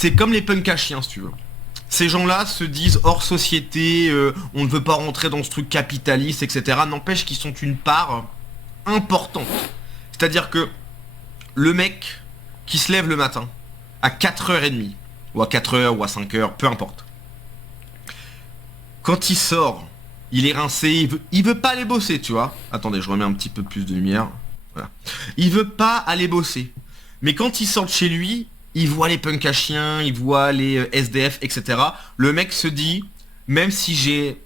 c'est comme les punks à chiens, si tu veux. Ces gens-là se disent hors société, on ne veut pas rentrer dans ce truc capitaliste, etc. N'empêche qu'ils sont une part importante. C'est-à-dire que le mec qui se lève le matin à 4h30, ou à 4h, ou à 5h, peu importe. Quand il sort, il est rincé, il veut pas aller bosser, tu vois. Attendez, je remets un petit peu plus de lumière. Voilà. Il veut pas aller bosser. Mais quand il sort de chez lui, il voit les punks à chiens, il voit les SDF, etc. Le mec se dit, même si j'ai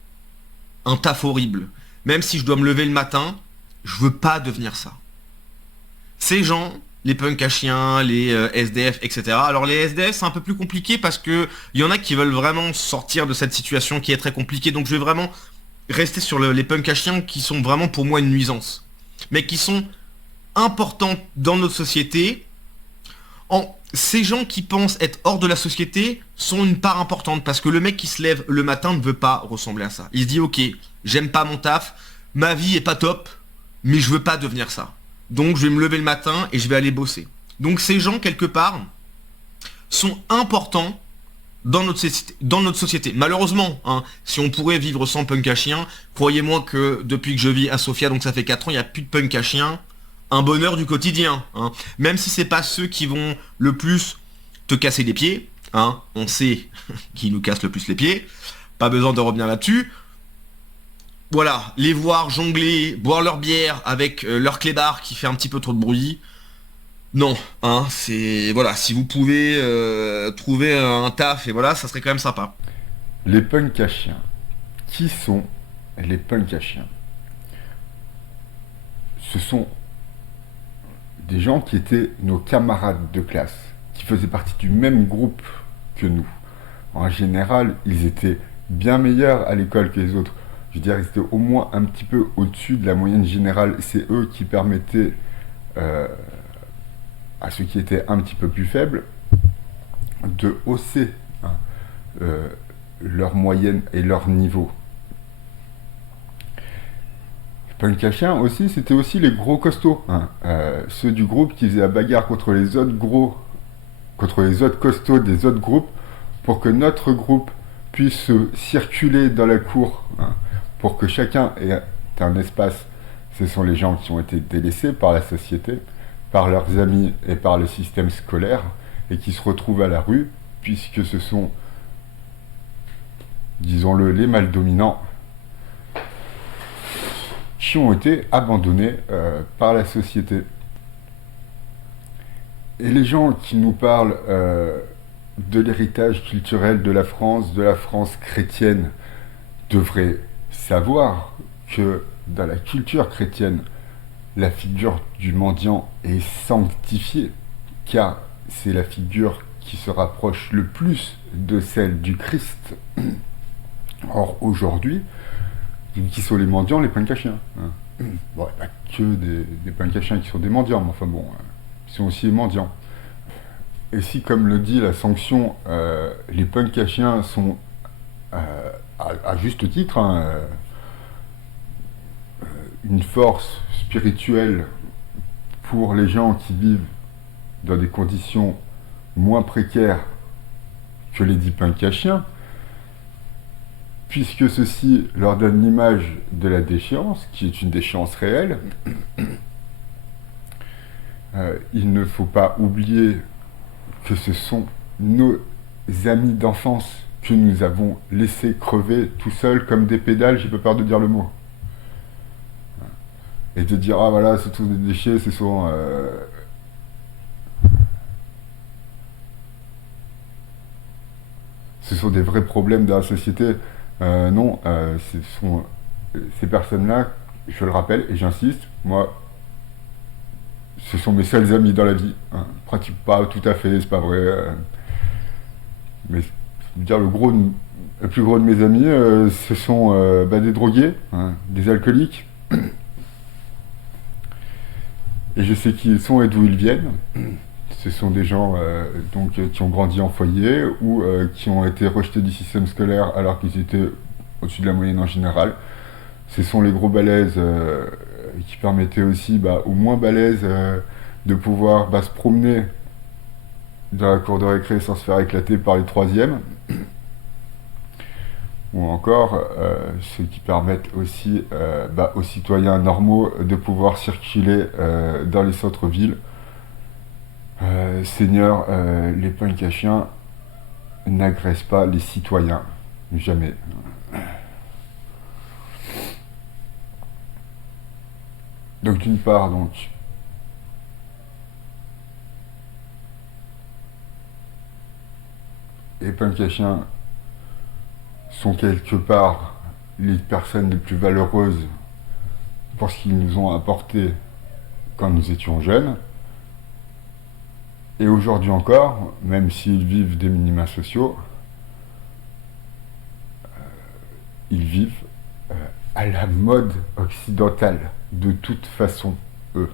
un taf horrible, même si je dois me lever le matin, je veux pas devenir ça. Ces gens, les punks à chiens, les SDF, etc. Alors les SDF, c'est un peu plus compliqué parce que il y en a qui veulent vraiment sortir de cette situation qui est très compliquée. Donc je vais vraiment rester sur les punks à chiens qui sont vraiment pour moi une nuisance. Mais qui sont importants dans notre société. Ces gens qui pensent être hors de la société sont une part importante parce que le mec qui se lève le matin ne veut pas ressembler à ça. Il se dit ok, j'aime pas mon taf, ma vie est pas top, mais je veux pas devenir ça. Donc je vais me lever le matin et je vais aller bosser. Donc ces gens quelque part sont importants dans notre société. Malheureusement, hein, si on pourrait vivre sans punk à chien, croyez-moi que depuis que je vis à Sofia, donc ça fait 4 ans, il n'y a plus de punk à chien. Un bonheur du quotidien, hein. Même si c'est pas ceux qui vont le plus te casser les pieds, hein. On sait qui nous casse le plus les pieds, pas besoin de revenir là-dessus. Voilà, les voir jongler, boire leur bière avec leur clébard qui fait un petit peu trop de bruit. Non, hein, c'est... Voilà, si vous pouvez trouver un taf et voilà, ça serait quand même sympa. Les punks à chiens. Qui sont les punks à chiens? Ce sont des gens qui étaient nos camarades de classe, qui faisaient partie du même groupe que nous. En général, ils étaient bien meilleurs à l'école que les autres. Je veux dire, ils étaient au moins un petit peu au-dessus de la moyenne générale. C'est eux qui permettaient à ceux qui étaient un petit peu plus faibles de hausser hein, leur moyenne et leur niveau. Punk à chien aussi, c'était aussi les gros costauds, hein. Ceux du groupe qui faisaient la bagarre contre les autres gros, contre les autres costauds des autres groupes, pour que notre groupe puisse circuler dans la cour, hein, pour que chacun ait un espace. Ce sont les gens qui ont été délaissés par la société, par leurs amis et par le système scolaire, et qui se retrouvent à la rue, puisque ce sont, disons-le, les mâles dominants qui ont été abandonnés par la société. Et les gens qui nous parlent de l'héritage culturel de la France chrétienne, devraient savoir que dans la culture chrétienne, la figure du mendiant est sanctifiée, car c'est la figure qui se rapproche le plus de celle du Christ. Or, aujourd'hui, qui sont les mendiants, les punks à chiens. Hein. Bon, pas que des punks à chiens qui sont des mendiants, mais enfin bon, ils sont aussi des mendiants. Et si, comme le dit la sanction, les punks à chiens sont, à juste titre, hein, une force spirituelle pour les gens qui vivent dans des conditions moins précaires que les dits punks à chiens, puisque ceci leur donne l'image de la déchéance, qui est une déchéance réelle, il ne faut pas oublier que ce sont nos amis d'enfance que nous avons laissés crever tout seuls comme des pédales, j'ai pas peur de dire le mot. Et de dire, ah voilà, ce sont des déchets, ce sont des vrais problèmes de la société. Non, ce sont ces personnes-là, je le rappelle et j'insiste, moi, ce sont mes seuls amis dans la vie. Hein. Je pratique pas tout à fait, c'est pas vrai. Mais je veux dire, le plus gros de mes amis, ce sont des drogués, hein, des alcooliques. Et je sais qui ils sont et d'où ils viennent. Ce sont des gens qui ont grandi en foyer ou qui ont été rejetés du système scolaire alors qu'ils étaient au-dessus de la moyenne en général. Ce sont les gros balèzes qui permettaient aussi aux moins balèzes de pouvoir se promener dans la cour de récré sans se faire éclater par les troisièmes. Ou encore ceux qui permettent aussi aux citoyens normaux de pouvoir circuler dans les centres-villes. Seigneur, les punks à chiens n'agressent pas les citoyens. Jamais. Donc d'une part, les punks à chiens sont quelque part les personnes les plus valeureuses pour ce qu'ils nous ont apporté quand nous étions jeunes. Et aujourd'hui encore, même s'ils vivent des minima sociaux, ils vivent à la mode occidentale, de toute façon, eux.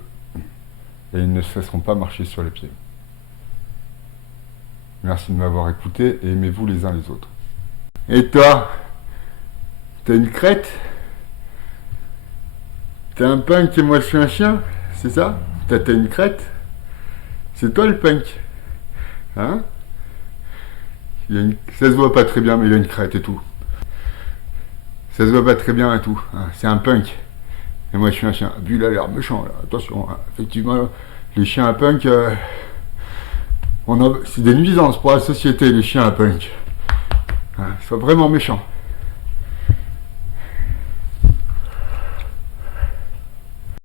Et ils ne se laisseront pas marcher sur les pieds. Merci de m'avoir écouté et aimez-vous les uns les autres. Et toi, t'as une crête? T'es un punk et moi je suis un chien? C'est ça? T'as une crête? C'est toi le punk? Hein? Ça se voit pas très bien, mais il a une crête et tout. Ça se voit pas très bien et tout. Hein, c'est un punk. Et moi je suis un chien. Puis il a l'air méchant là. Attention, hein. Effectivement, les chiens à punk, c'est des nuisances pour la société, les chiens à punk. Hein, ils sont vraiment méchants.